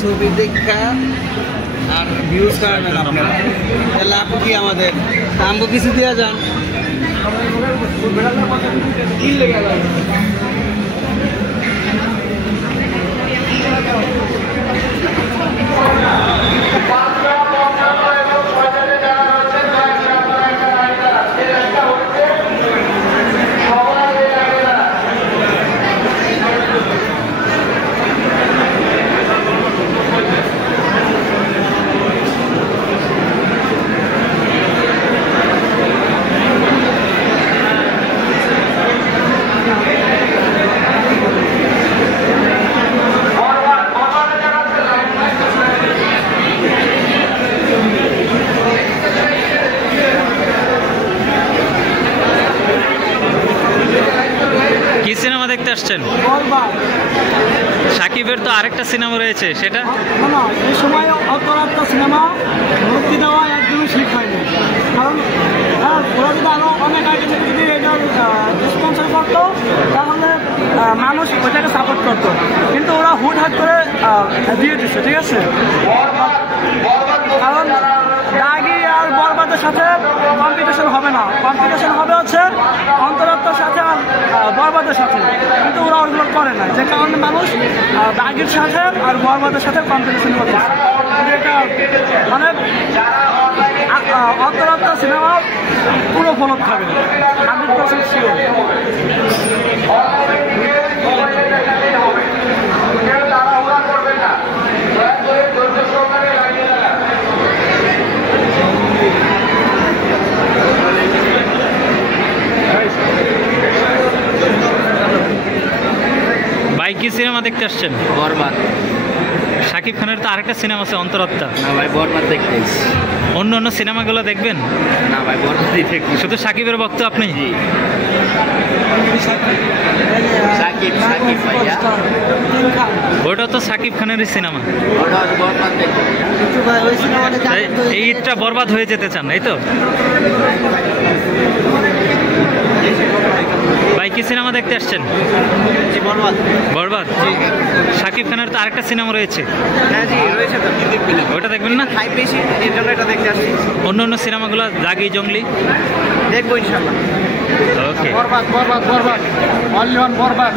ছবি দেখা আর ভিউজ পাবেন আপনারা, লাভ কি আমাদের আমগো কিছু দেওয়া যান। কি সিনেমা দেখতে আসছেন? সাকিবের তো আরেকটা সিনেমা রয়েছে, সেটা এই সময় অন্তরাত্মা সিনেমা মুক্তি দেওয়া একদমই ঠিক হয়নি, কারণ ওরা যদি আরো অনেক আগে থেকে যদি এটা স্পন্সর করতো তাহলে মানুষ ওইটাকে সাপোর্ট করতো, কিন্তু ওরা হুটহাট করে দিয়ে দিচ্ছে, ঠিক আছে? কারণ দাগি আর বরবাদের সাথে কম্পিটিশন হবে না, কম্পিটিশন হবে হচ্ছে অন্তরাত্মার সাথে আর বরবাদের সাথে, কিন্তু ওরা ওগুলো করে না, যে কারণে মানুষ দাগির সাথে আর বরবাদের সাথে কম্পিটিশন করতেছে। এটা মানে অন্তরাত্মা সিনেমা পুরো ফলত খাবে 100% শিওর। ভাই কি সিনেমা দেখতে আসছেন? বরবাদ। শাকিব খানের তো আরেকটা সিনেমা আছে অন্তরাত্মা। না ভাই, বরবাদ দেখতে এসেছি। অন্য অন্য সিনেমাগুলো দেখবেন? না ভাই, বরবাদই দেখি। শুধু শাকিবের ভক্ত আপনি? সাকিব ভাইয়া, ওটা তো শাকিব খানেরই সিনেমা। বরবাদ দেখতে এই ঈদটা বরবাদ হয়ে যেতে চান, এই তো? ভাই কি সিনেমা দেখতে আসছেন? বরবাদ। বরবাদ। শাকিব খানের তো আরেকটা সিনেমা রয়েছে। হ্যাঁ জি, রয়েছে তো। ওটা দেখবেন না? হাইপ বেশি, এর জন্য এটা দেখতে আসছি। অন্য অন্য সিনেমাগুলো দাগি, জঙ্গলি দেখবো ইনশাল্লাহ। ওকে। বরবাদ, বরবাদ, বরবাদ, অনলি ওয়ান বরবাদ।